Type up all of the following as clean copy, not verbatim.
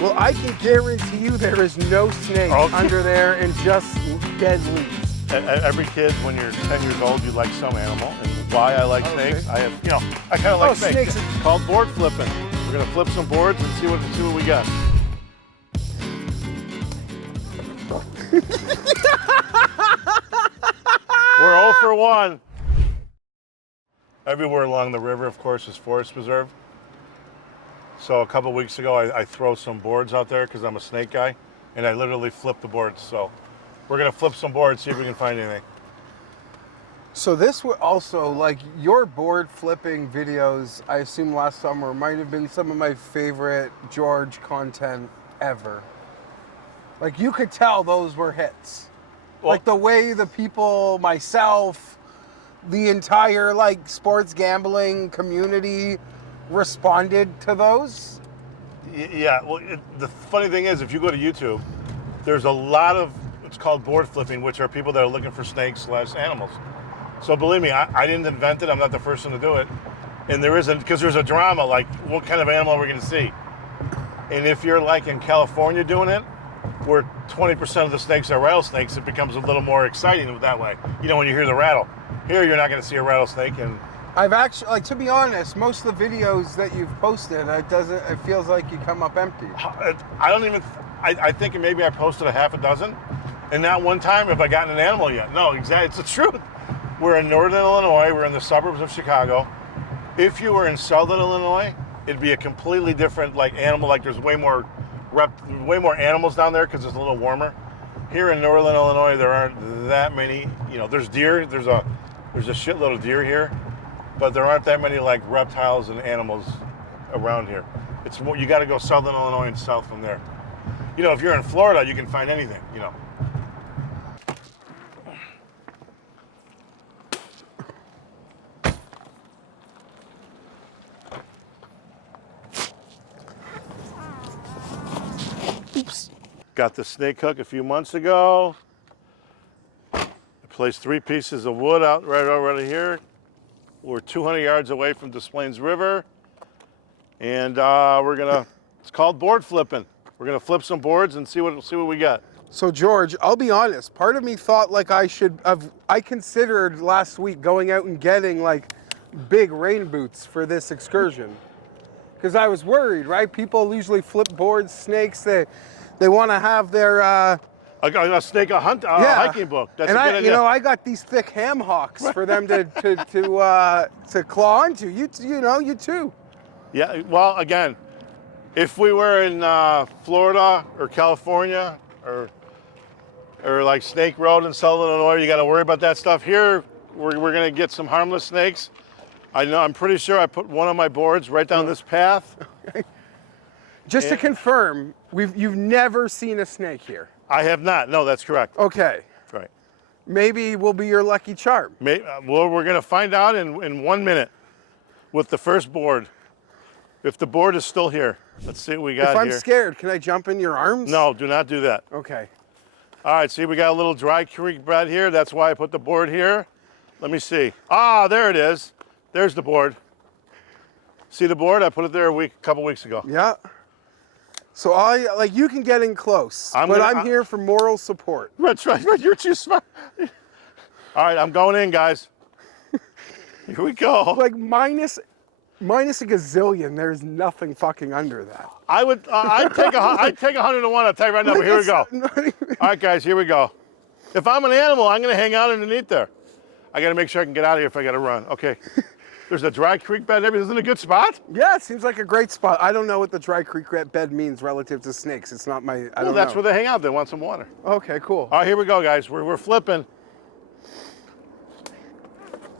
Well, I can guarantee you there is no snake under there and just dead leaves. Every kid, when you're 10 years old, you like some animal. And why I like snakes, I have, you know, I kind of like snakes. It's called board flipping. We're gonna flip some boards and see what we got. We're 0 for 1. Everywhere along the river, of course, is forest preserve. So a couple weeks ago, I throw some boards out there because I'm a snake guy, and I literally flip the boards. So we're gonna flip some boards, see if we can find anything. So this would also, like, your board flipping videos, I assume last summer, might have been some of my favorite George content ever. Like, you could tell those were hits. Well, like the way the people, myself, the entire, like, sports gambling community responded to those. Yeah, well, the funny thing is, if you go to YouTube, there's a lot of, it's called board flipping, which are people that are looking for snakes / animals. So believe me, I didn't invent it. I'm not the first one to do it. And there isn't, because there's a drama, like what kind of animal are we going to see? And if you're like in California doing it, where 20% of the snakes are rattlesnakes, it becomes a little more exciting that way. You know, when you hear the rattle. Here, you're not going to see a rattlesnake. And I've actually, like, to be honest, most of the videos that you've posted, it feels like you come up empty. I think maybe I posted a half a dozen, and not one time have I gotten an animal yet. No, exactly, it's the truth. We're in northern Illinois, we're in the suburbs of Chicago. If you were in southern Illinois, it'd be a completely different, like, animal, like there's way more animals down there because it's a little warmer. Here in northern Illinois, there aren't that many, you know, there's deer, there's a shitload of deer here, but there aren't that many, like, reptiles and animals around here. It's more, you got to go southern Illinois and south from there. You know, if you're in Florida, you can find anything, you know. Oops. Got the snake hook a few months ago. I placed 3 pieces of wood out right here. We're 200 yards away from Des Plaines River, and it's called board flipping. We're gonna flip some boards and see what we got. So George, I'll be honest, part of me thought like I considered last week going out and getting like big rain boots for this excursion. Because I was worried, right? People usually flip boards, snakes, they want to have their a snake hiking book. That's a good idea. You know, I got these thick ham hocks for them to claw onto. You too. Yeah. Well, again, if we were in Florida or California or like Snake Road in Southern Illinois, you got to worry about that stuff. Here, we're gonna get some harmless snakes. I'm pretty sure I put one of my boards right down this path. Okay. Just to confirm, you've never seen a snake here. I have not. No, that's correct. Okay. Right. Maybe we'll be your lucky charm. Well, we're going to find out in 1 minute with the first board. If the board is still here. Let's see what we got here. If I'm scared, can I jump in your arms? No, do not do that. Okay. All right, see, we got a little dry creek bed here. That's why I put the board here. Let me see. Ah, there it is. There's the board. See the board? I put it there a couple weeks ago. Yeah. So you can get in close, but I'm here for moral support. That's right. You're too smart. All right, I'm going in, guys. Here we go. Like minus a gazillion, there's nothing fucking under that. I'd take 100 to 1. I'll tell you right now. But here we go. All right, guys, here we go. If I'm an animal, I'm going to hang out underneath there. I got to make sure I can get out of here if I got to run. Okay. There's a dry creek bed. Isn't it a good spot? Yeah, it seems like a great spot. I don't know what the dry creek bed means relative to snakes. It's not my. Well, that's where they hang out. They want some water. Okay, cool. All right, here we go, guys. We're flipping.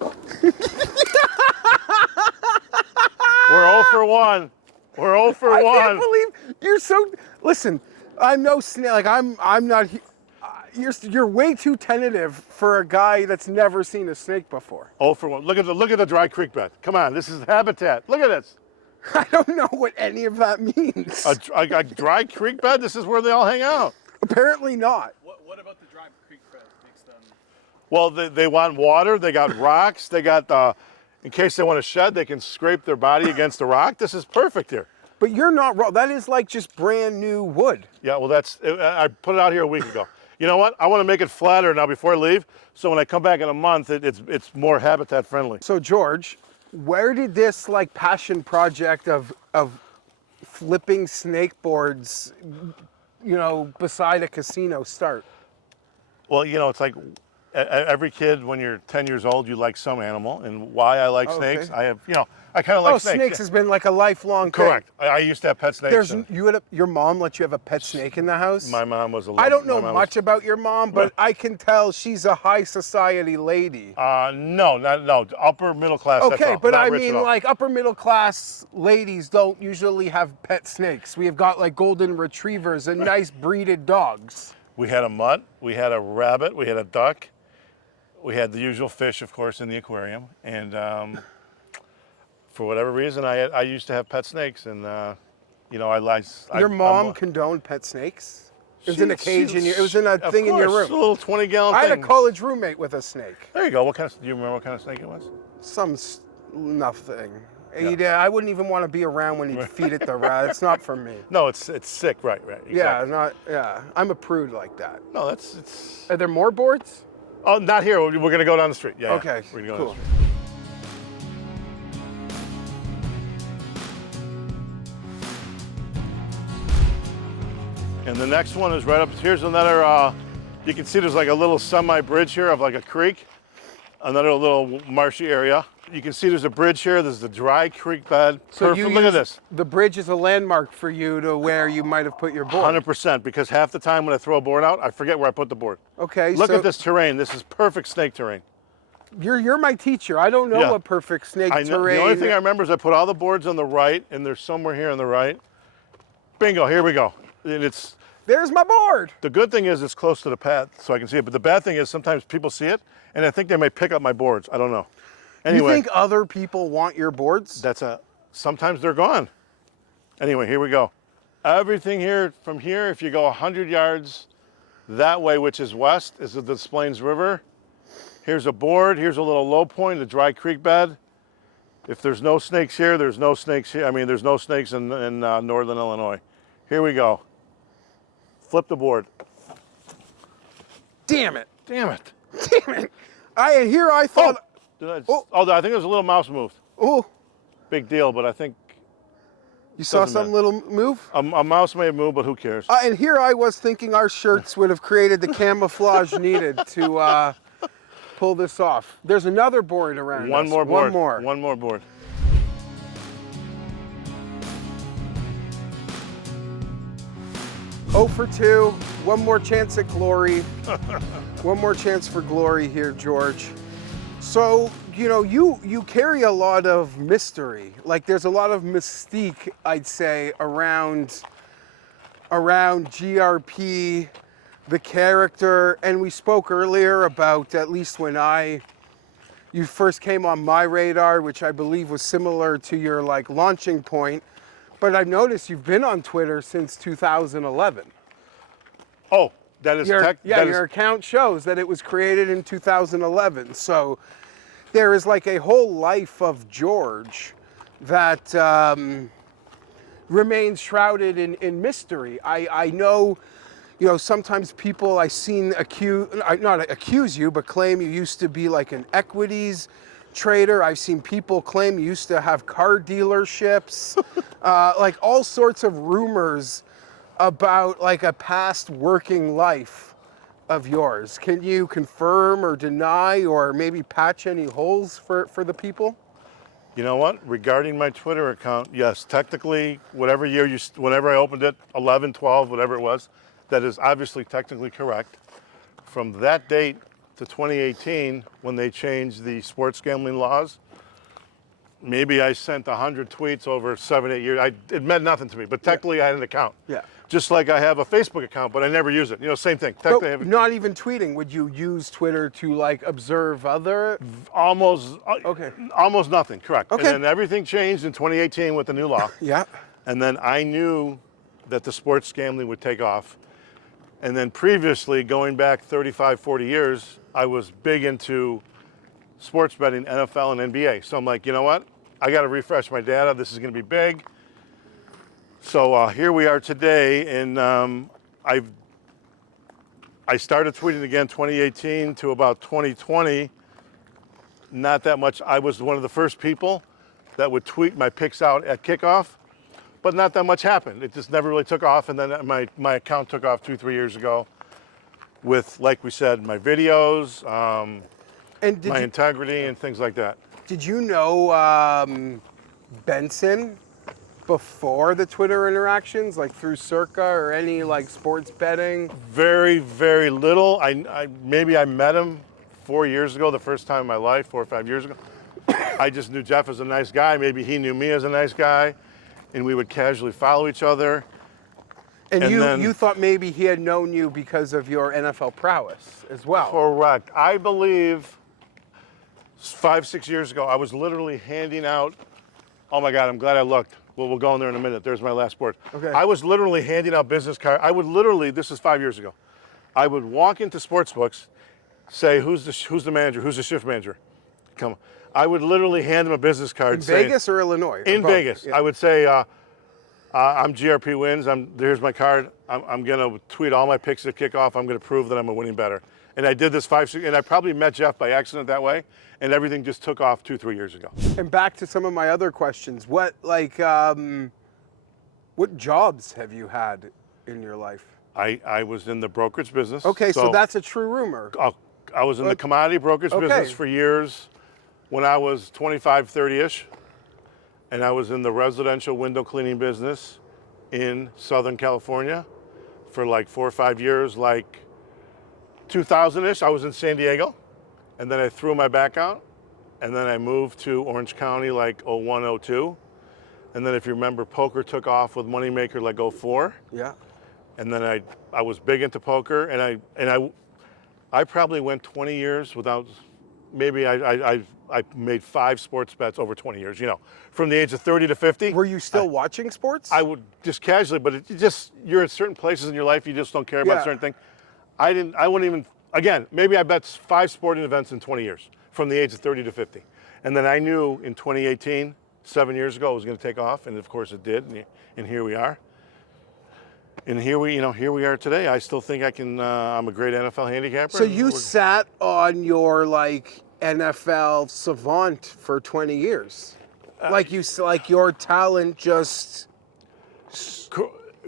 We're 0 for 1. We're 0 for 1. I can't believe you're so. Listen, I'm no snake. Like I'm not. You're way too tentative for a guy that's never seen a snake before. 0 for 1. Look at the dry creek bed. Come on, this is habitat. Look at this. I don't know what any of that means. A dry creek bed? This is where they all hang out. Apparently not. What about the dry creek bed makes them? Well, they want water. They got rocks. They got, in case they want to shed, they can scrape their body against the rock. This is perfect here. But you're not wrong. That is like just brand new wood. Yeah, well, I put it out here a week ago. You know what? I want to make it flatter now before I leave, so when I come back in a month, it's more habitat friendly. So George, where did this like passion project of flipping snake boards, beside a casino start? Well, it's like every kid when you're 10 years old, you like some animal, and why I like Okay. snakes, I kind of like snakes. Snakes has been like a lifelong thing. Correct. I used to have pet snakes. Your mom let you have a pet snake in the house? My mom was I don't know much about your mom, but I can tell she's a high society lady. No, upper middle class. That's Okay, all. but Not I rich at mean, all. like upper middle class ladies don't usually have pet snakes. We have got like golden retrievers and nice breeded dogs. We had a mutt, we had a rabbit, we had a duck, we had the usual fish, of course, in the aquarium, and for whatever reason, I used to have pet snakes, and I like. Your mom condoned pet snakes? It was in a cage it was in a thing in your room. A little 20-gallon thing. I had a college roommate with a snake. There you go. Do you remember what kind of snake it was? Nothing. Yeah. I wouldn't even want to be around when he'd feed it the rat. It's not for me. No, it's sick, right, exactly. I'm a prude like that. No, it's. Are there more boards? Oh, not here. We're going to go down the street. Yeah. Okay, We're gonna go cool. down the street. And the next one is right up. Here's another, you can see there's like a little semi-bridge here of like a creek. Another little marshy area. You can see there's a bridge here. There's the dry creek bed. So Perfect. Look at this. The bridge is a landmark for you to where you might have put your board. 100%, because half the time when I throw a board out, I forget where I put the board. Okay, Look at this terrain. This is perfect snake terrain. You're my teacher. I don't know Yeah. what perfect snake I know, terrain. the only thing I remember is I put all the boards on the right, and there's somewhere here on the right. Bingo, here we go. And There's my board. the good thing is it's close to the path, so I can see it. But the bad thing is sometimes people see it, and I think they may pick up my boards. I don't know. Anyway, You think other people want your boards? sometimes they're gone. Anyway, here we go. Everything here, from here, if you go 100 yards that way, which is west, is the Des Plaines River. Here's a board, here's a little low point, the dry creek bed. If there's no snakes here, there's no snakes here. I mean, there's no snakes in northern Illinois. Here we go. Flip the board. Damn it. Damn it. Damn it. I thought. I think there's a little mouse moved. Oh, Big deal, but I think you saw Doesn't some little move? a mouse may have moved, but who cares? And here I was thinking our shirts would have created the camouflage needed to pull this off. There's another board around One us. more board. One more. board. 0 for 2. One more chance at glory. One more chance for glory here, George. So, you carry a lot of mystery. Like there's a lot of mystique, I'd say, around GRP, the character. And we spoke earlier about, at least when you first came on my radar, which I believe was similar to your like launching point. But I've noticed you've been on Twitter since 2011. Oh, that is your account shows that it was created in 2011. So there is like a whole life of George that remains shrouded in mystery. I know, sometimes people I've seen not accuse you, but claim you used to be like an equities trader. I've seen people claim you used to have car dealerships, like all sorts of rumors about like a past working life of yours. Can you confirm or deny or maybe patch any holes for the people? You know what? Regarding my Twitter account, yes, technically, whatever whenever I opened it, 11, 12, whatever it was, that is obviously technically correct. From that date to 2018, when they changed the sports gambling laws, maybe I sent 100 tweets over 7, 8 years. It meant nothing to me, but technically I had an account. Yeah. Just like I have a Facebook account, but I never use it. Same thing. Technically, I have not even tweeting. Would you use Twitter to like observe other? almost nothing. Correct. Okay. And then everything changed in 2018 with the new law. Yeah. And then I knew that the sports gambling would take off. And then previously, going back 35, 40 years, I was big into sports betting, NFL and NBA. So I'm like, you know what? I got to refresh my data. This is going to be big. So here we are today, and I started tweeting again 2018 to about 2020. Not that much. I was one of the first people that would tweet my picks out at kickoff, but not that much happened. It just never really took off, and then my account took off 2-3 years ago with, like we said, my videos, And my integrity, and things like that. did you know Benson before the Twitter interactions, like through Circa or any like sports betting? Very, very little. Maybe I met him 4 years ago, the first time in my life, 4 or 5 years ago. I just knew Geoff as a nice guy. Maybe he knew me as a nice guy, and we would casually follow each other. And then, you thought maybe he had known you because of your NFL prowess as well. Correct. I believe 5-6 years ago, I was literally handing out. Oh my God! I'm glad I looked. Well, we'll go in there in a minute. There's my last sport. Okay. I was literally handing out business cards. I would literally. This is 5 years ago. I would walk into sports books, say, "Who's the manager? Who's the shift manager?" Come on. I would literally hand them a business card. In Vegas or Illinois? In both? Vegas. Yeah. I would say, I'm GRP wins. Here's my card. I'm going to tweet all my picks at kickoff. I'm going to prove that I'm a winning bettor. And I did this 5-6, and I probably met Geoff by accident that way, and everything just took off 2-3 years ago. And back to some of my other questions. What jobs have you had in your life? I was in the brokerage business. Okay, so that's a true rumor. I was in the commodity brokerage business for years when I was 25, 30-ish. And I was in the residential window cleaning business in Southern California for like 4 or 5 years, like 2000-ish. I was in San Diego, and then I threw my back out, and then I moved to Orange County like 01, 02. And then if you remember, poker took off with Moneymaker like 04. Yeah. And then I was big into poker, and I probably went 20 years without, maybe I made 5 sports bets over 20 years, you know, from the age of 30 to 50. Were you still watching sports? I would just casually, but you're at certain places in your life, you just don't care about certain things. I wouldn't even, again, maybe I bet 5 sporting events in 20 years from the age of 30 to 50. And then I knew in 2018, 7 years ago, it was going to take off, and of course it did, and here we are. And here we are today. I still think I'm a great NFL handicapper. So you sat on your like NFL savant for 20 years. Like your talent just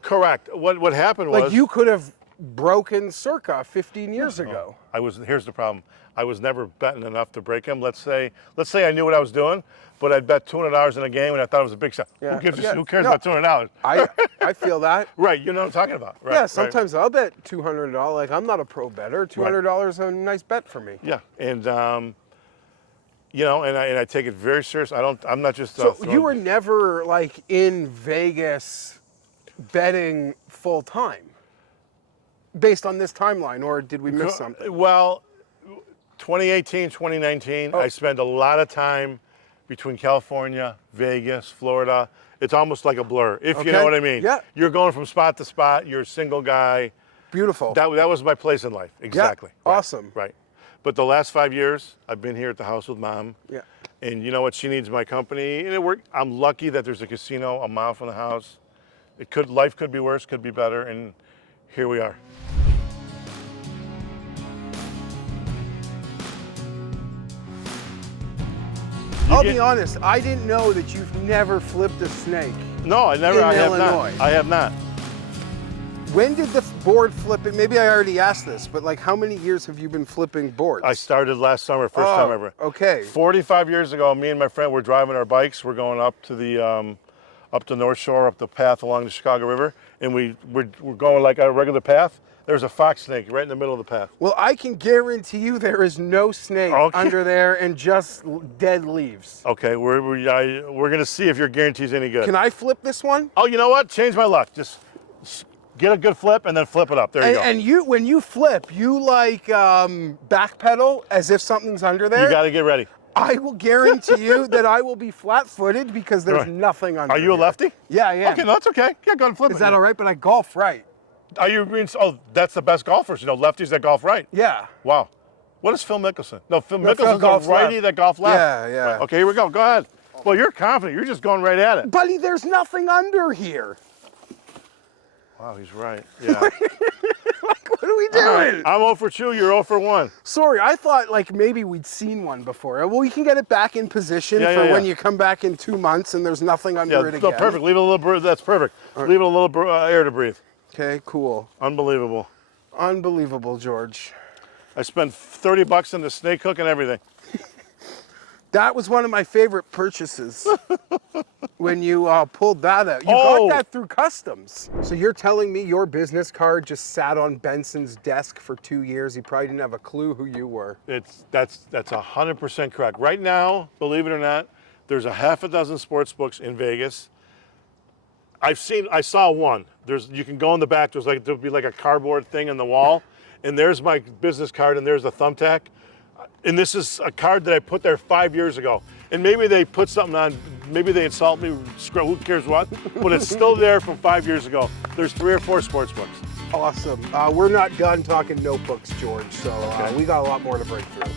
correct. What happened was, like you could have broken Circa 15 years ago. Here's the problem. I was never betting enough to break him. Let's say I knew what I was doing, but I'd bet $200 in a game and I thought it was a big shot. Yeah. Who cares about $200? I feel that. Right, you know what I'm talking about. Right, Yeah, sometimes I'll bet $200. Like I'm not a pro bettor. $200 is a nice bet for me. Yeah, and and I take it very serious. I'm not just. So you were never like in Vegas betting full time, based on this timeline, or did we miss something? Well, 2018, 2019, I spent a lot of time between California, Vegas, Florida. It's almost like a blur, if you know what I mean. Yeah. You're going from spot to spot. You're a single guy. Beautiful. That was my place in life. Exactly. Yeah. Right. Awesome. Right. But the last 5 years, I've been here at the house with Mom. Yeah. And you know what? She needs my company, and it worked. I'm lucky that there's a casino a mile from the house. Life could be worse, could be better, and here we are. I'll be honest, I didn't know that you've never flipped a snake. No, I never. I have Illinois. not. I have not. When did the board flipping? Maybe I already asked this, but like how many years have you been flipping boards? I started last summer, first time ever. Okay. 45 years ago, me and my friend were driving our bikes. We're going up to the North Shore, up the path along the Chicago River, and we're going like a regular path. There's a fox snake right in the middle of the path. Well, I can guarantee you there is no snake under there and just dead leaves. Okay, we're going to see if your guarantee's any good. Can I flip this one? Oh, you know what? Change my luck. Just get a good flip and then flip it up. There you go. And when you flip, you like backpedal as if something's under there. You got to get ready. I will guarantee you that I will be flat-footed because there's nothing under. Are you a lefty? Yeah, I am. Okay, no, that's okay. Yeah, go and flip it. Is that all right? But I golf right. Are you being? Oh, that's the best golfers. You know, lefties that golf right. Yeah. Wow. What is Phil Mickelson? No, Phil Phil Mickelson's a golfs righty left. that golf left. Yeah, yeah. Right. Okay, here we go. Go ahead. Well, you're confident. You're just going right at it. Buddy, there's nothing under here. Wow, he's right. Yeah. What are we doing? All right, I'm 0 for 2, you're 0 for 1. Sorry, I thought like maybe we'd seen one before. Well, we can get it back in position Yeah, for yeah, when yeah. you come back in 2 months and there's nothing under Yeah, it no, again. perfect. Leave it a little, that's perfect. Leave it a little air to breathe. Okay, cool. Unbelievable. Unbelievable, George. I spent 30 bucks on the snake hook and everything. That was one of my favorite purchases when you pulled that out. You Oh. got that through customs. So you're telling me your business card just sat on Benson's desk for 2 years? He probably didn't have a clue who you were. That's 100% correct. Right now, believe it or not, there's a half a dozen sports books in Vegas. I saw one. You can go in the back. There'll be like a cardboard thing on the wall, and there's my business card, and there's the thumbtack. And this is a card that I put there 5 years ago. And maybe they put something on, maybe they insult me, who cares what, but it's still there from 5 years ago. There's 3 or 4 sports books. Awesome. We're not done talking notebooks, George, so Okay. we got a lot more to break through.